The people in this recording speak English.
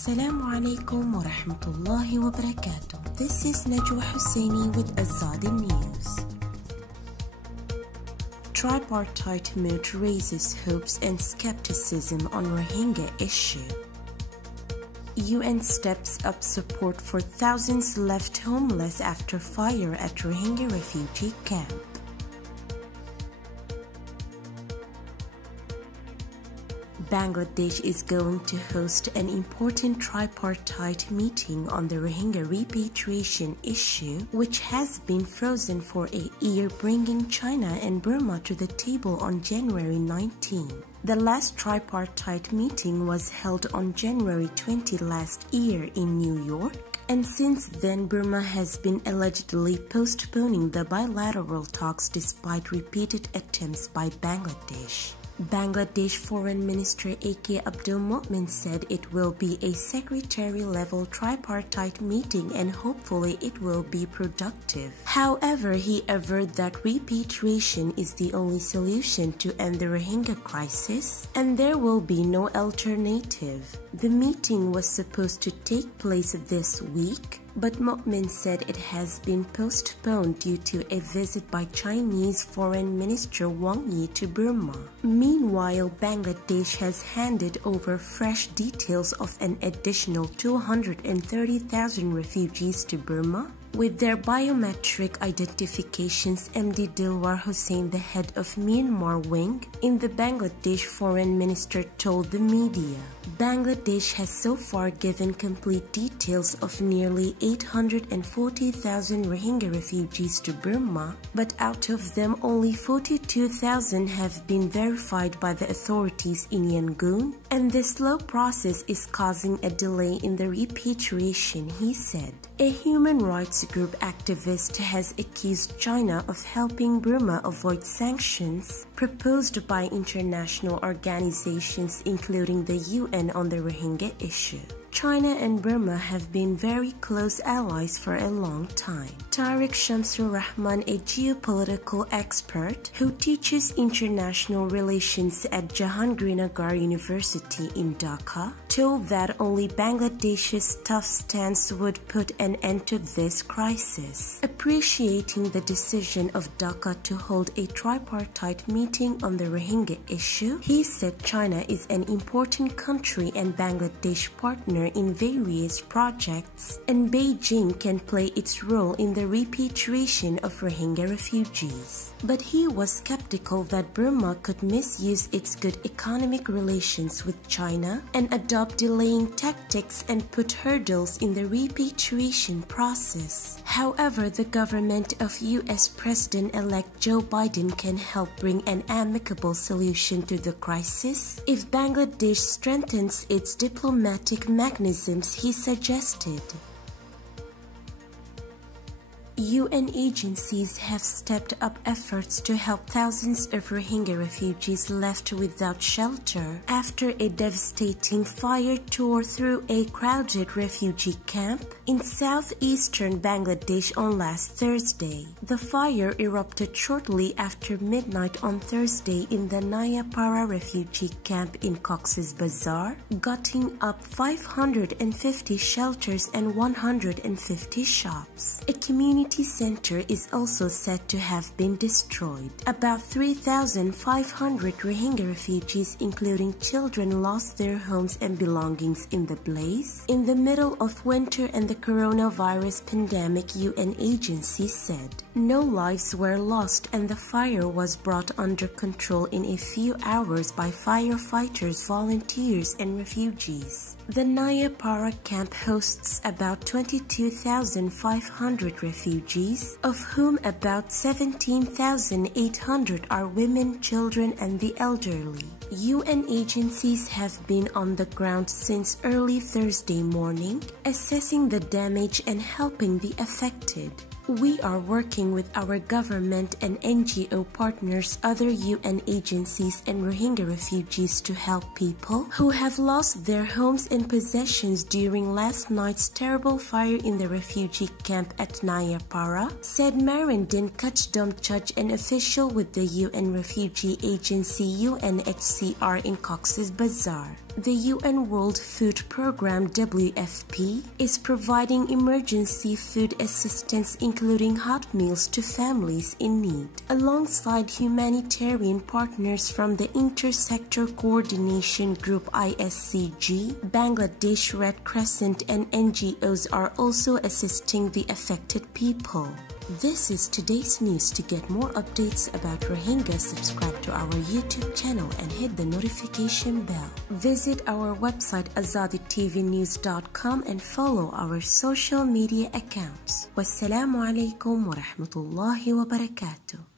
Assalamu alaikum wa rahmatullahi wa barakatuh. This is Najwa Husseini with Azadi News. Tripartite mood raises hopes and skepticism on Rohingya issue. UN steps up support for thousands left homeless after fire at Rohingya refugee camp. Bangladesh is going to host an important tripartite meeting on the Rohingya repatriation issue, which has been frozen for a year, bringing China and Burma to the table on January 19. The last tripartite meeting was held on January 20 last year in New York, and since then Burma has been allegedly postponing the bilateral talks despite repeated attempts by Bangladesh. Bangladesh Foreign Minister A.K. Abdul Momen said it will be a secretary-level tripartite meeting and hopefully it will be productive. However, he averred that repatriation is the only solution to end the Rohingya crisis and there will be no alternative. The meeting was supposed to take place this week, but Momen said it has been postponed due to a visit by Chinese Foreign Minister Wang Yi to Burma. Meanwhile, Bangladesh has handed over fresh details of an additional 230,000 refugees to Burma. With their biometric identifications, MD Dilwar Hussain, the head of Myanmar wing in the Bangladesh Foreign Minister, told the media. Bangladesh has so far given complete details of nearly 840,000 Rohingya refugees to Burma, but out of them only 42,000 have been verified by the authorities in Yangon, and this slow process is causing a delay in the repatriation, he said. A human rights group activist has accused China of helping Burma avoid sanctions proposed by international organizations including the UN on the Rohingya issue. China and Burma have been very close allies for a long time. Tariq Shamsur Rahman, a geopolitical expert who teaches international relations at Jahangirnagar University in Dhaka, told that only Bangladesh's tough stance would put an end to this crisis. Appreciating the decision of Dhaka to hold a tripartite meeting on the Rohingya issue, he said China is an important country and Bangladesh partner in various projects, and Beijing can play its role in the repatriation of Rohingya refugees. But he was skeptical that Burma could misuse its good economic relations with China and adopt delaying tactics and put hurdles in the repatriation process. However, the government of US President-elect Joe Biden can help bring an amicable solution to the crisis if Bangladesh strengthens its diplomatic mechanisms, he suggested. UN agencies have stepped up efforts to help thousands of Rohingya refugees left without shelter after a devastating fire tore through a crowded refugee camp in southeastern Bangladesh on last Thursday. The fire erupted shortly after midnight on Thursday in the Nayapara refugee camp in Cox's Bazar, gutting up 550 shelters and 150 shops. A community center is also said to have been destroyed. About 3,500 Rohingya refugees, including children, lost their homes and belongings in the blaze. In the middle of winter and the coronavirus pandemic, UN agencies said. No lives were lost and the fire was brought under control in a few hours by firefighters, volunteers, and refugees. The Nayapara camp hosts about 22,500 refugees, of whom about 17,800 are women, children, and the elderly. UN agencies have been on the ground since early Thursday morning, assessing the damage and helping the affected. We are working with our government and NGO partners, other UN agencies, and Rohingya refugees to help people who have lost their homes and possessions during last night's terrible fire in the refugee camp at Nayapara, said Marindin Kachdamchaj, an official with the UN Refugee Agency UNHCR in Cox's Bazar. The UN World Food Programme (WFP) is providing emergency food assistance including hot meals to families in need. Alongside humanitarian partners from the Intersector Coordination Group (ISCG), Bangladesh Red Crescent and NGOs are also assisting the affected people. This is today's news. To get more updates about Rohingya, subscribe to our YouTube channel and hit the notification bell. Visit our website azaditvnews.com and follow our social media accounts. Wassalamu alaikum wa rahmatullahi wa barakatuh.